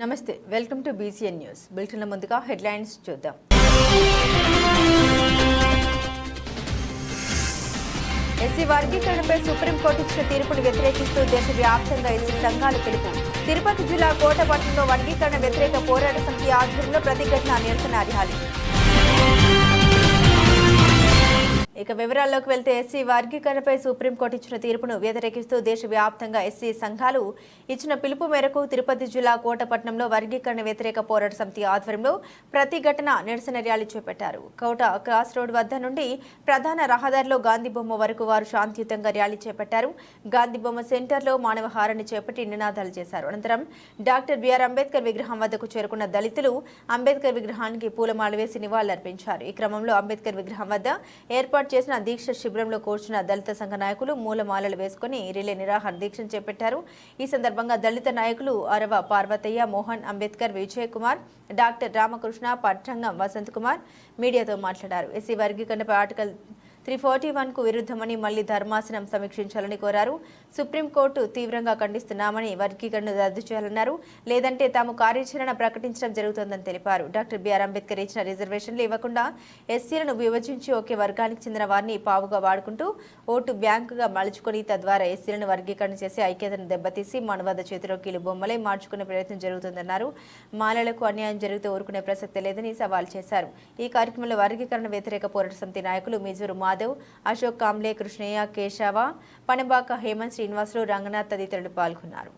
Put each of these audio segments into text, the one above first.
నమస్తే welcome to BCN news. బులెటిన్ల ముందుగా హెడ్లైన్స్ చూద్దాం. ఎస్సీ వర్గీకరణపై సుప్రీంకోర్టు ఇచ్చిన తీర్పును వ్యతిరేకిస్తూ దేశవ్యాప్తంగా ఎస్సీ సంఘాలు పిలుపు. తిరుపతి జిల్లా కోటపట్నంలో వర్గీకరణ వ్యతిరేక పోరాట సమితి ఆధ్వర్యంలో ప్రతిఘటన నిరసన ర్యాలీ. ఇక వివరాల్లోకి వెళ్తే ఎస్సీ వర్గీకరణపై సుప్రీంకోర్టు ఇచ్చిన తీర్పును వ్యతిరేకిస్తూ దేశవ్యాప్తంగా ఎస్సీ సంఘాలు ఇచ్చిన పిలుపు మేరకు తిరుపతి జిల్లా కోటపట్నంలో వర్గీకరణ వ్యతిరేక పోరాట సమితి ఆధ్వర్యంలో ప్రతిఘటన నిరసన ర్యాలీ చేపట్టారు. కోట క్రాస్ రోడ్ వద్ద నుండి ప్రధాన రహదారిలో గాంధీ బొమ్మ వరకు వారు శాంతియుతంగా ర్యాలీ చేపట్టారు. గాంధీ బొమ్మ సెంటర్లో మానవహారాన్ని చేపట్టి నినాదాలు చేశారు. అనంతరం డాక్టర్ బిఆర్ అంబేద్కర్ విగ్రహం వద్దకు చేరుకున్న దళితులు అంబేద్కర్ విగ్రహానికి పూలమాల వేసి నివాళులర్పించారు. ఈ క్రమంలో అంబేద్కర్ విగ్రహం వద్ద ఏర్పాటు చేసిన దీక్ష శిబిరంలో కూర్చున్న దళిత సంఘ నాయకులు మూలమాలలు వేసుకుని రిలే నిరాహార దీక్షను చేపట్టారు. ఈ సందర్భంగా దళిత నాయకులు అరవ పార్వతయ్య మోహన్ అంబేద్కర్ విజయ్ కుమార్ డాక్టర్ రామకృష్ణ పట్రంగం వసంత్ కుమార్ మీడియాతో మాట్లాడారు. ఎస్సీ వర్గీకరణపై ఆర్టికల్ త్రీ ఫార్టీ వన్కు విరుద్ధమని మళ్ళీ ధర్మాసనం సమీక్షించాలని కోరారు. సుప్రీంకోర్టు తీవ్రంగా ఖండిస్తున్నామని వర్గీకరణను రద్దు చేయాలన్నారు. లేదంటే తాము కార్యాచరణ ప్రకటించడం జరుగుతోందని తెలిపారు. డాక్టర్ బిఆర్ అంబేద్కర్ ఇచ్చిన రిజర్వేషన్లు ఇవ్వకుండా ఎస్సీలను విభజించి ఒకే వర్గానికి చెందిన వారిని పావుగా వాడుకుంటూ ఓటు బ్యాంకుగా మలుచుకొని తద్వారా ఎస్సీలను వర్గీకరణ చేసి ఐక్యతను దెబ్బతీసి మనవద్ద చేతిలో కీలు బొమ్మలే మార్చుకునే ప్రయత్నం జరుగుతుందన్నారు. మాలలకు అన్యాయం జరిగితే ఊరుకునే ప్రసక్తి లేదని సవాల్ చేశారు. ఈ కార్యక్రమంలో వర్గీకరణ వ్యతిరేక పోరాట సమితి నాయకులు మిజూరు యాదవ్ అశోక్ కాంబ్లే కృష్ణయ్య కేశవ పనబాక హేమంత్ శ్రీనివాసులు రంగనాథ్ తదితరులు పాల్గొన్నారు.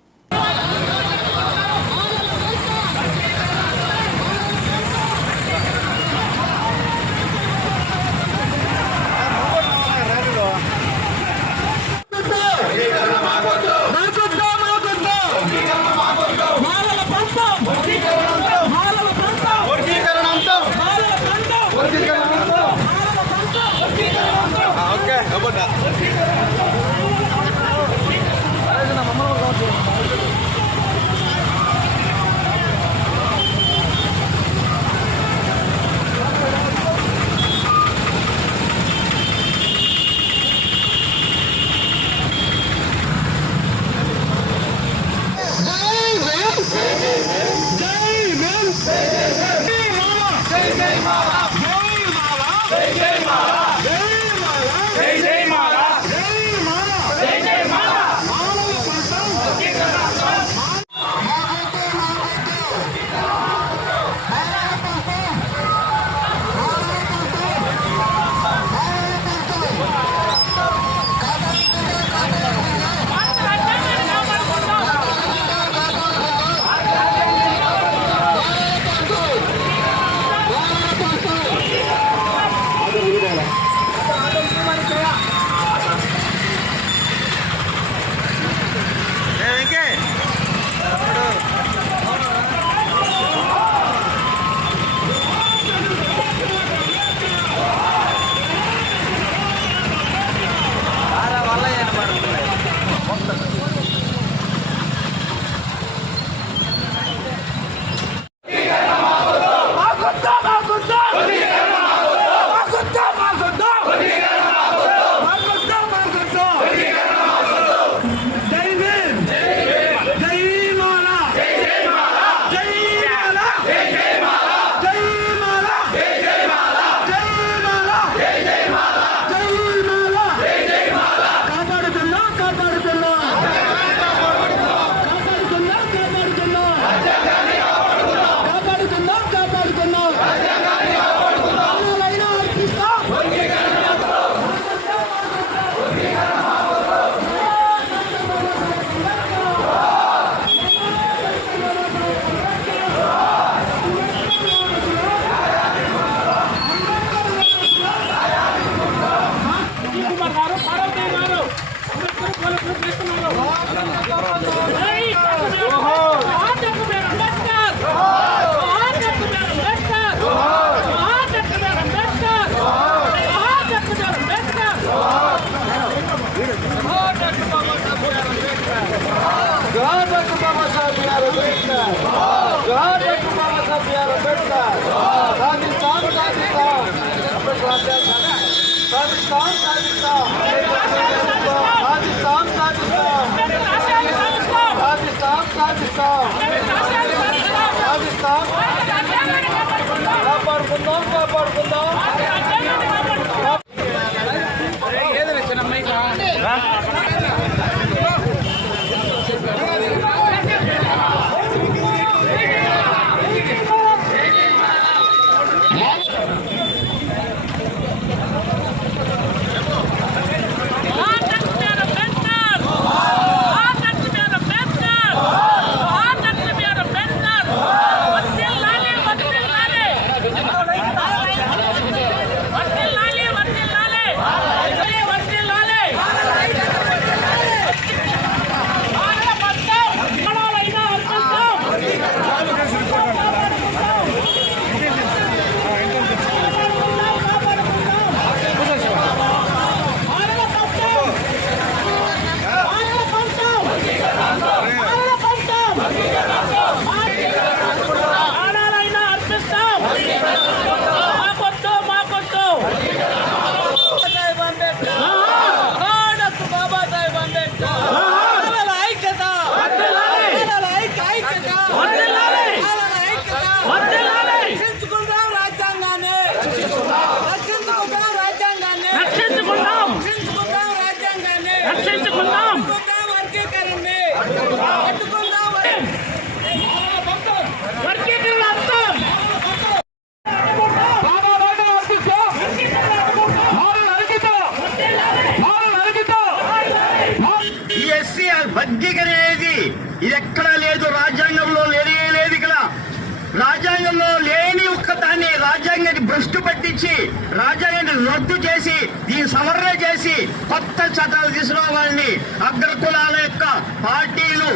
అగ్రకులాల యొక్క పార్టీలు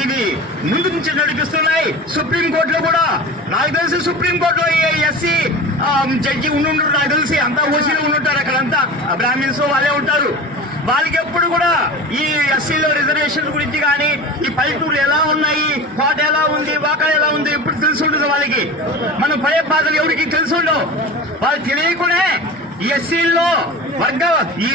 ఇది ముందు నుంచి నడిపిస్తున్నాయి సుప్రీంకోర్టులో కూడా నాకు తెలిసి సుప్రీంకోర్టులో ఎస్సీ జడ్జి ఉండుంటారు నాకు తెలిసి. అంతా ఓసీలు ఉండుంటారు అక్కడంతా. బ్రాహ్మిన్స్ వాళ్ళే ఉంటారు. వాళ్ళకి ఎప్పుడు కూడా ఈ ఎస్సీలో రిజర్వేషన్ గురించి కానీ ఈ పల్లెటూరు ఎలా ఉన్నాయి కోట ఎలా ఉంది వాక ఎలా ఉంది ఎప్పుడు తెలిసి ఉండదు వాళ్ళకి. మనం పడే బాధలు ఎవరికి తెలిసి ఉండవు. వాళ్ళు తెలియకుండా ఎస్సీల్లో వర్గ ఈ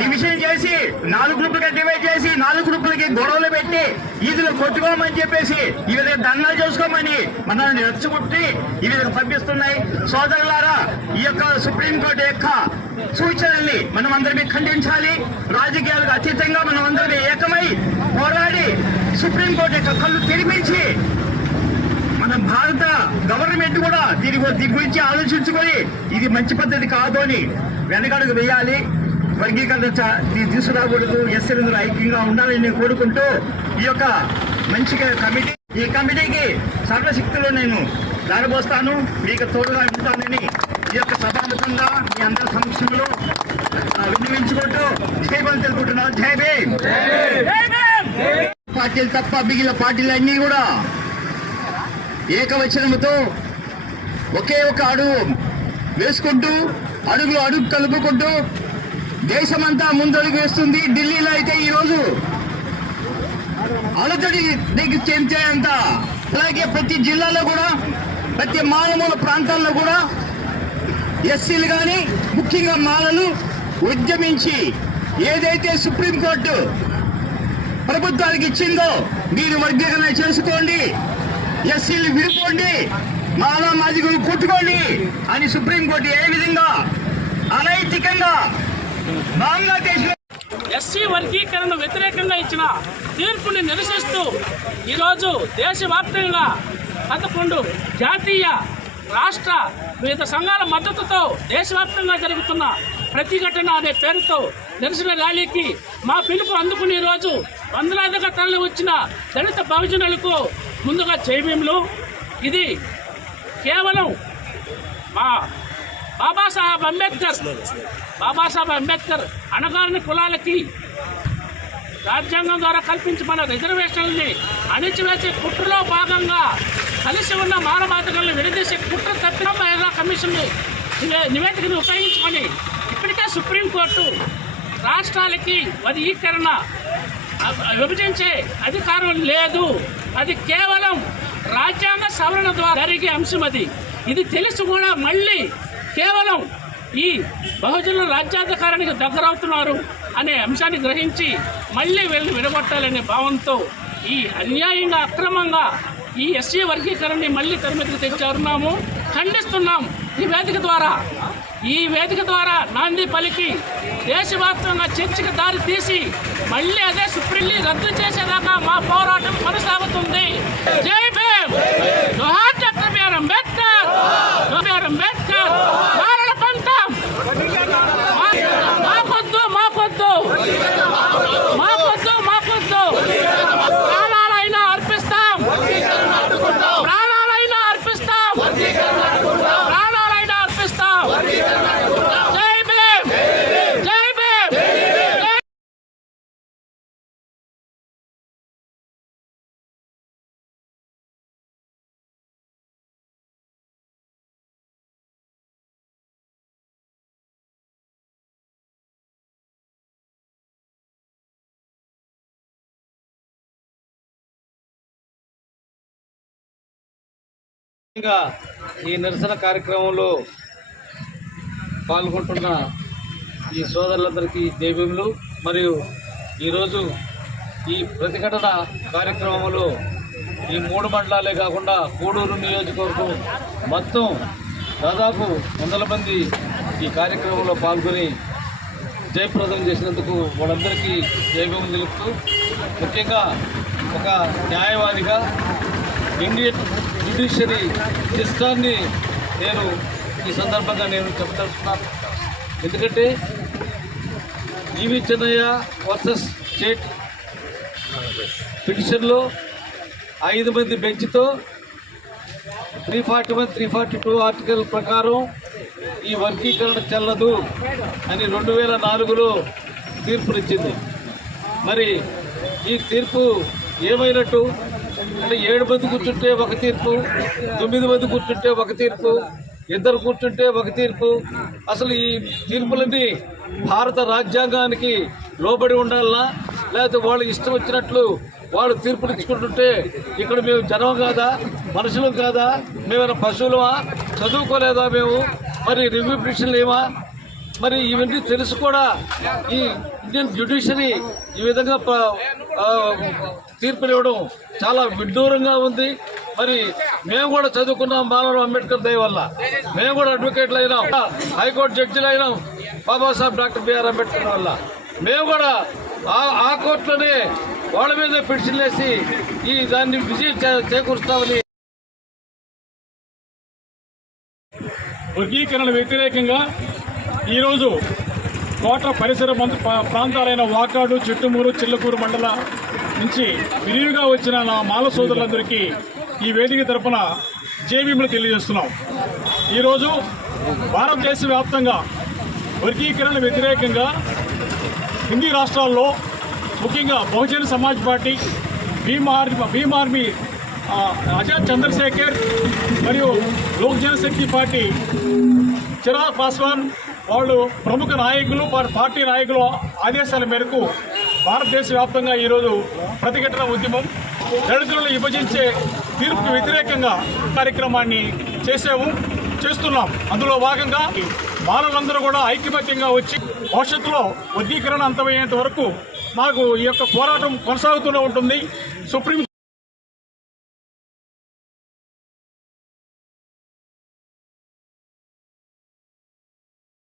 డివిజన్ చేసి నాలుగు గ్రూపులుగా డివైడ్ చేసి నాలుగు గ్రూపులకి గొడవలు పెట్టి ఈదులు కొట్టుకోమని చెప్పేసి ఈ విధంగా దండాలు చేసుకోమని మనల్ని రెచ్చగొట్టి ఈ విధంగా పంపిస్తున్నాయి. సోదరులారా ఈ యొక్క సుప్రీంకోర్టు యొక్క సూచనల్ని మనం అందరినీ ఖండించాలి. రాజకీయాలకు అతీతంగా మనం అందరినీ ఏకమై పోరాడి సుప్రీంకోర్టు యొక్క కళ్ళు తెరిపించి మన భారత గవర్నమెంట్ కూడా దీని దీని గురించి ఆలోచించుకొని ఇది మంచి పద్ధతి కాదు అని వెనకడుగు వేయాలి. వర్గీకరణ తీసుకురాకూడదు. ఎస్ఎల్ ఐక్యంగా ఉండాలని నేను కోరుకుంటూ ఈ యొక్క మంచి కమిటీ ఈ కమిటీకి సర్వశక్తులు నేను దారిపోస్తాను మీకు తోడుగా ఉంటానని ఈ యొక్క సభాముఖంగా మీ అందరి సమక్షంలో ఆ, విన్నవించుకుంటూ జయబల్ తెలుపుకుంటున్నాను. జై భీమ్! పార్టీలు తప్ప మిగిలిన పార్టీలు అన్నీ కూడా ఏకవచనముతో ఒకే ఒక అడుగు వేసుకుంటూ అడుగులు అడుగు కలుపుకుంటూ దేశమంతా ముందడుగు వేస్తుంది. ఢిల్లీలో అయితే ఈరోజు అలతడి దగ్గర చెందేంత అలాగే ప్రతి జిల్లాలో కూడా ప్రతి మానమూల ప్రాంతాల్లో కూడా ఎస్సీలు కానీ ముఖ్యంగా మాలలు ఉద్యమించి ఏదైతే సుప్రీంకోర్టు ప్రభుత్వానికి ఇచ్చిందో మీరు వర్గీకరణ చేసుకోండి. ఎస్సీలు విడిపోండి. మాలా మాదిగులు కొట్టుకోండి. అని సుప్రీంకోర్టు ఏ విధంగా అనైతికంగా బంగ్లాదేశ్ ఎస్సీ వర్గీకరణ వ్యతిరేకంగా ఇచ్చిన తీర్పుని నిరసిస్తూ ఈరోజు దేశవ్యాప్తంగా పదకొండు జాతీయ రాష్ట్ర వివిధ సంఘాల మద్దతుతో దేశవ్యాప్తంగా జరుగుతున్న ప్రతిఘటన అనే పేరుతో నిరసన ర్యాలీకి మా పిలుపు అందుకుని ఈరోజు వందలాదిగా తరలి వచ్చిన దళిత బహుజనులకు ముందుగా జైభీములు ఇది కేవలం మా బాబాసాహెబ్ అంబేద్కర్ బాబాసాహెబ్ అంబేద్కర్ అణగారిన కులాలకి రాజ్యాంగం ద్వారా కల్పించబడిన రిజర్వేషన్లని అణిచివేసే కుట్రలో భాగంగా కలిసి ఉన్న మానవాధికారులను విడదీసే కుట్ర తప్పిన మహిళా కమిషన్ నివేదికను ఉపయోగించుకొని ఇప్పటికే సుప్రీంకోర్టు రాష్ట్రాలకి వర్గీకరణ విభజించే అధికారం లేదు. అది కేవలం రాజ్యాంగ సవరణ ద్వారా జరిగే అంశం అది. ఇది తెలిసి కూడా మళ్ళీ కేవలం ఈ బహుజనులు రాజ్యాధికారానికి దగ్గరవుతున్నారు అనే అంశాన్ని గ్రహించి మళ్ళీ వీళ్ళని విడగొట్టాలనే భావంతో ఈ అన్యాయంగా అక్రమంగా ఈ ఎస్సీ వర్గీకరణని మళ్ళీ తెరమెతికి తెచ్చారున్నాము ఖండిస్తున్నాం ఈ వేదిక ద్వారా. ఈ వేదిక ద్వారా నాంది పలికి దేశవ్యాప్తంగా చర్చకు దారి తీసి మళ్ళీ అదే సుప్రీం రద్దు చేసేదాకా మా పోరాటం కొనసాగుతుంది జై భీమ్ అంబేద్కర్ అంబేద్కర్ ఈ నిరసన కార్యక్రమంలో పాల్గొంటున్న ఈ సోదరులందరికీ దేవ్యములు మరియు ఈరోజు ఈ ప్రతిఘటన కార్యక్రమంలో ఈ మూడు మండలాలే కాకుండా కూడూరు నియోజకవర్గం మొత్తం దాదాపు వందల మంది ఈ కార్యక్రమంలో పాల్గొని జయప్రదం చేసినందుకు వాళ్ళందరికీ జయభీములు తెలుపుతూ ముఖ్యంగా ఒక న్యాయవాదిగా ఇండియన్ జ్యుడిషియరీ సిస్టాన్ని నేను ఈ సందర్భంగా నేను చెప్పదలుచుకున్నాను. ఎందుకంటే ఈవి చెన్నయ్య వర్సెస్ స్టేట్ పిటిషన్లో ఐదు మంది బెంచ్తో three forty one three forty two article ప్రకారం ఈ వర్గీకరణ చెల్లదు అని రెండు వేల నాలుగులో తీర్పునిచ్చింది. మరి ఈ తీర్పు ఏమైనట్టు? అంటే ఏడు మంది కూర్చుంటే ఒక తీర్పు తొమ్మిది మంది కూర్చుంటే ఒక తీర్పు ఇద్దరు కూర్చుంటే ఒక తీర్పు. అసలు ఈ తీర్పులన్నీ భారత రాజ్యాంగానికి లోబడి ఉండాలనా? లేకపోతే వాళ్ళు ఇష్టం వచ్చినట్లు వాళ్ళు తీర్పులు ఇచ్చుకుంటుంటే ఇక్కడ మేము జనం కాదా? మనుషులం కాదా? మేమైనా పశువులమా? చదువుకోలేదా మేము? మరి రివ్యూ పిటిషన్లు ఏమా? మరి ఇవన్నీ తెలుసు కూడా ఈ ఇండియన్ జ్యుడిషియరీ ఈ విధంగా ప- తీర్పులు ఇవ్వడం చాలా విడ్డూరంగా ఉంది. మరి మేము కూడా చదువుకున్నాం బాలరావు అంబేద్కర్ దయ వల్ల. మేము కూడా అడ్వకేట్లు అయినాం. హైకోర్టు జడ్జిలు అయినాం. బాబాసాహెబ్ డాక్టర్ బిఆర్ అంబేద్కర్ వల్ల. మేము కూడా ఆ ఆ కోర్టులోనే వాళ్ళ మీద పిటిషన్లు వేసి ఈ దాన్ని విజయం చే- చేకూరుస్తామని వర్గీకరణ వ్యతిరేకంగా ఈరోజు కోట పరిసర ప్రాంతాలైన వాకాడు చిట్టుమూరు చిల్లకూరు మండల నుంచి విరివిగా వచ్చిన నా మాల సోదరులందరికీ ఈ వేదిక తరపున జేబీములు తెలియజేస్తున్నాం. ఈరోజు భారతదేశ వ్యాప్తంగా వర్గీకరణ వ్యతిరేకంగా హిందీ రాష్ట్రాల్లో ముఖ్యంగా Bahujan Samaj party Bhim army Bhim army ఆ, ఆజాద్ చంద్రశేఖర్ మరియు లోక్ జనశక్తి పార్టీ చిరాగ్ పాస్వాన్ వాళ్ళు ప్రముఖ నాయకులు వారి పార్టీ నాయకుల ఆదేశాల మేరకు భారతదేశ వ్యాప్తంగా ఈరోజు ప్రతిఘటన ఉద్యమం. దళితులను విభజించే తీర్పుకు వ్యతిరేకంగా కార్యక్రమాన్ని చేసాము చేస్తున్నాం. అందులో భాగంగా బాలలందరూ కూడా ఐక్యమత్యంగా వచ్చి భవిష్యత్తులో వర్గీకరణ అంతమయ్యేంత వరకు మాకు ఈ యొక్క పోరాటం కొనసాగుతూనే ఉంటుంది. సుప్రీం